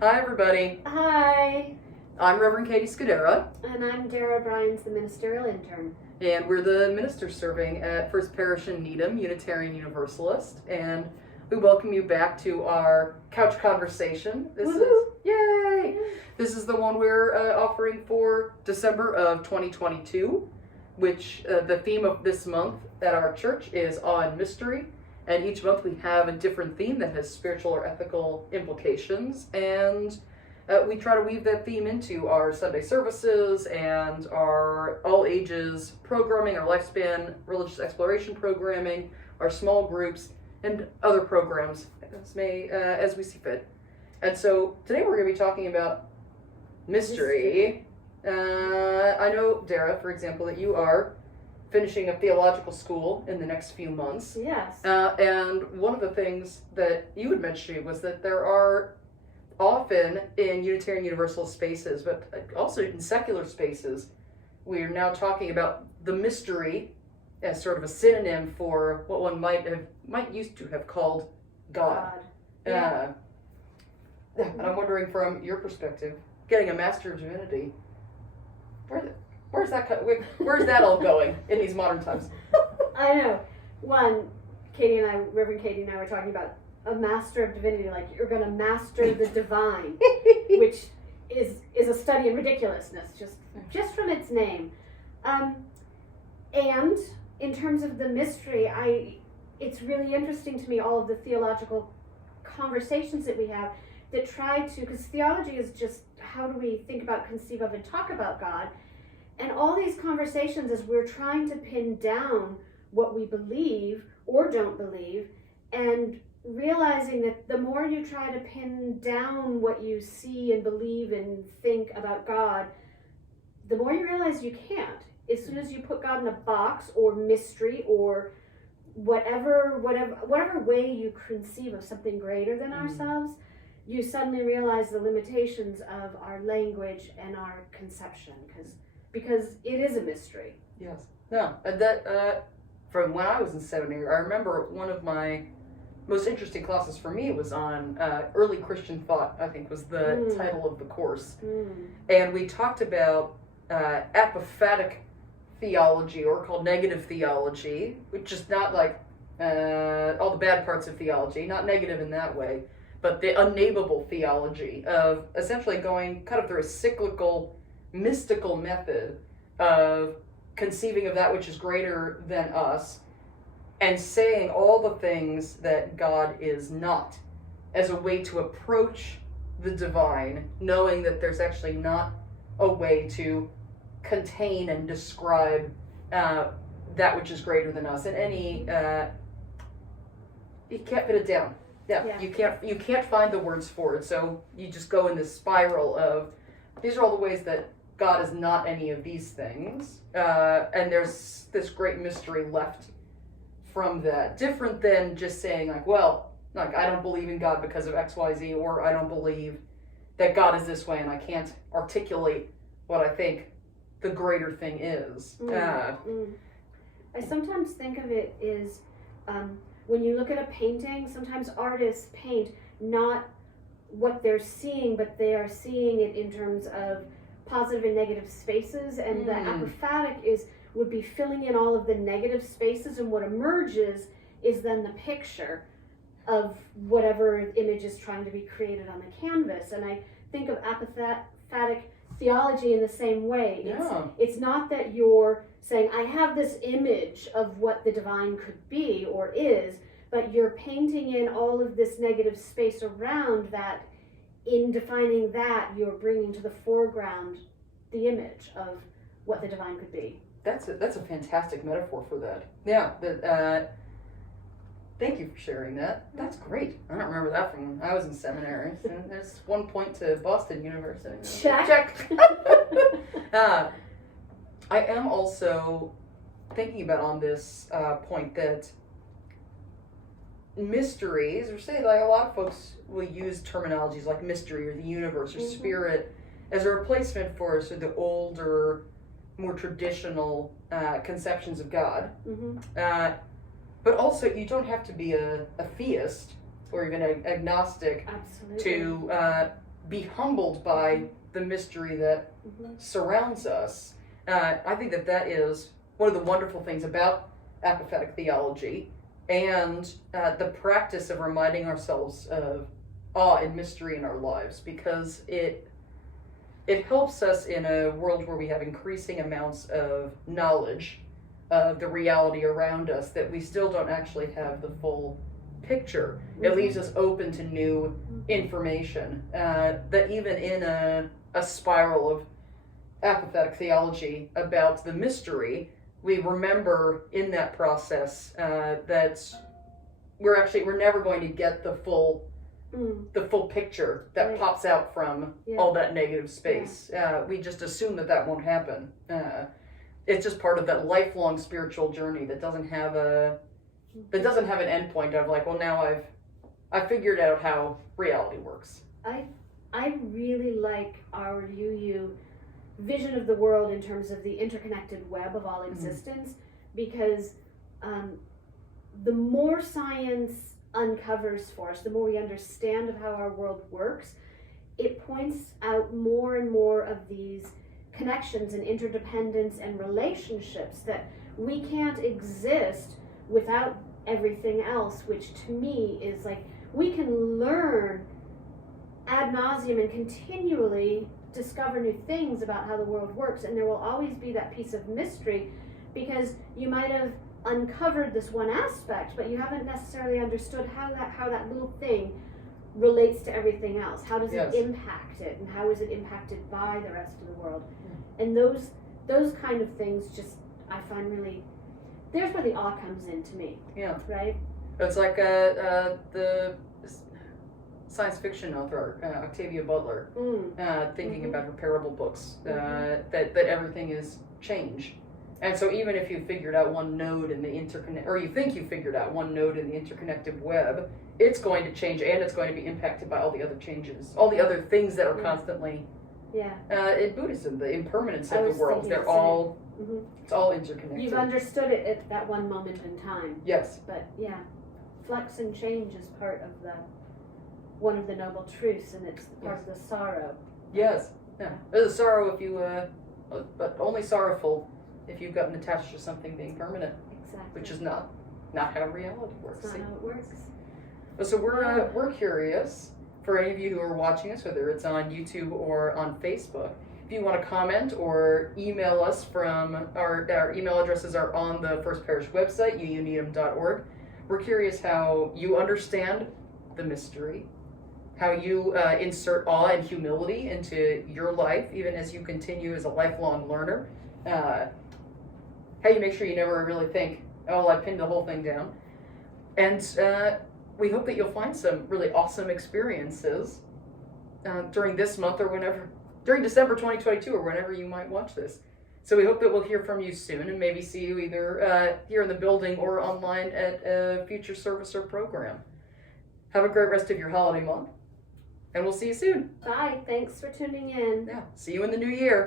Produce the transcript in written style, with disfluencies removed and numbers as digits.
Hi, everybody. Hi. I'm Reverend Catie and Darrah. And I'm Darrah Bryan's the ministerial intern. And we're the ministers serving at First Parish in Needham, Unitarian Universalist. And we welcome you back to our couch conversation. Yay! This is the one we're offering for December of 2022, which the theme of this month at our church is on mystery. And each month we have a different theme that has spiritual or ethical implications. And we try to weave that theme into our Sunday services and our all ages programming, our lifespan religious exploration programming, our small groups, and other programs as we see fit. And so today we're going to be talking about mystery. I know, Darrah, for example, that you are finishing a theological school in the next few months. Yes. And one of the things that you had mentioned was that there are often in Unitarian Universalist spaces, but also in secular spaces, we're now talking about the mystery as sort of a synonym for what one might used to have called God. Yeah. And I'm wondering, from your perspective, getting a Master of Divinity, where's that all going in these modern times? I know. Reverend Catie and I were talking about a Master of Divinity, like you're going to master the divine, which is a study in ridiculousness, just from its name. And in terms of the mystery, it's really interesting to me, all of the theological conversations that we have that try to, because theology is just how do we think about, conceive of, and talk about God. And all these conversations as we're trying to pin down what we believe or don't believe, and realizing that the more you try to pin down what you see and believe and think about God, the more you realize you can't. As soon as you put God in a box or mystery or whatever way you conceive of something greater than ourselves, you suddenly realize the limitations of our language and our conception, because it is a mystery. Yes. No, that from when I was in seminary, I remember one of my most interesting classes for me was on early Christian thought, I think was the title of the course. And we talked about apophatic theology, or called negative theology, which is not like all the bad parts of theology, not negative in that way, but the unnameable theology of essentially going kind of through a cyclical, mystical method of conceiving of that which is greater than us and saying all the things that God is not as a way to approach the divine, knowing that there's actually not a way to contain and describe that which is greater than us in any you can't put it down. Yeah. You can't find the words for it, so you just go in this spiral of these are all the ways that God is not any of these things, and there's this great mystery left from that, different than just saying I don't believe in God because of XYZ, or I don't believe that God is this way and I can't articulate what I think the greater thing is. I sometimes think of it as when you look at a painting, sometimes artists paint not what they're seeing, but they are seeing it in terms of positive and negative spaces, and the apophatic would be filling in all of the negative spaces, and what emerges is then the picture of whatever image is trying to be created on the canvas. And I think of apophatic theology in the same way. It's not that you're saying, I have this image of what the divine could be or is, but you're painting in all of this negative space around that. In defining that, you're bringing to the foreground the image of what the divine could be. That's a fantastic metaphor for that. Yeah. Thank you for sharing that. That's great. I don't remember that from when I was in seminary. So there's 1 point to Boston University. Check. I am also thinking about on this point that mysteries, or say like a lot of folks will use terminologies like mystery or the universe or spirit as a replacement for sort of the older, more traditional conceptions of God. But also, you don't have to be a theist or even an agnostic Absolutely. to be humbled by the mystery that surrounds us. I think that is one of the wonderful things about apophatic theology and the practice of reminding ourselves of awe and mystery in our lives, because it helps us in a world where we have increasing amounts of knowledge of the reality around us that we still don't actually have the full picture. It leaves us open to new information, that even in a spiral of apathetic theology about the mystery, we remember in that process that we're never going to get the full picture that pops out from all that negative space. We just assume that won't happen. It's just part of that lifelong spiritual journey that doesn't have an end point of like, well, now I've figured out how reality works. I really like our UU vision of the world in terms of the interconnected web of all existence, because the more science uncovers for us, the more we understand of how our world works, it points out more and more of these connections and interdependence and relationships that we can't exist without everything else, which to me is like, we can learn ad nauseum and continually discover new things about how the world works, and there will always be that piece of mystery, because you might have uncovered this one aspect, but you haven't necessarily understood how that little thing relates to everything else. How does it impact it, and how is it impacted by the rest of the world? And those kind of things, just I find really, there's where the awe comes in to me. Yeah. Right? It's like the science fiction author Octavia Butler, thinking about her parable books, that everything is change. And so even if you figured out one node in the you think you figured out one node in the interconnected web, it's going to change, and it's going to be impacted by all the other changes, all the other things that are constantly. In Buddhism, the impermanence of the world, they're all, it's all interconnected. You've understood it at that one moment in time. Yes. But flux and change is part of one of the noble truths, and it's part of the sorrow. Yes. Yeah. There's a sorrow if you, but only sorrowful if you've gotten attached to something being permanent. Exactly. Which is not how reality works. That's not how it works. So we're curious, for any of you who are watching us, whether it's on YouTube or on Facebook, if you want to comment or email us from our email addresses are on the First Parish website, uuneedham.org. We're curious how you understand the mystery, how you insert awe and humility into your life, even as you continue as a lifelong learner. How you make sure you never really think, oh, I pinned the whole thing down. And we hope that you'll find some really awesome experiences during this month or during December 2022 or whenever you might watch this. So we hope that we'll hear from you soon and maybe see you either here in the building or online at a future service or program. Have a great rest of your holiday month, and we'll see you soon. Bye. Thanks for tuning in. Yeah. See you in the new year.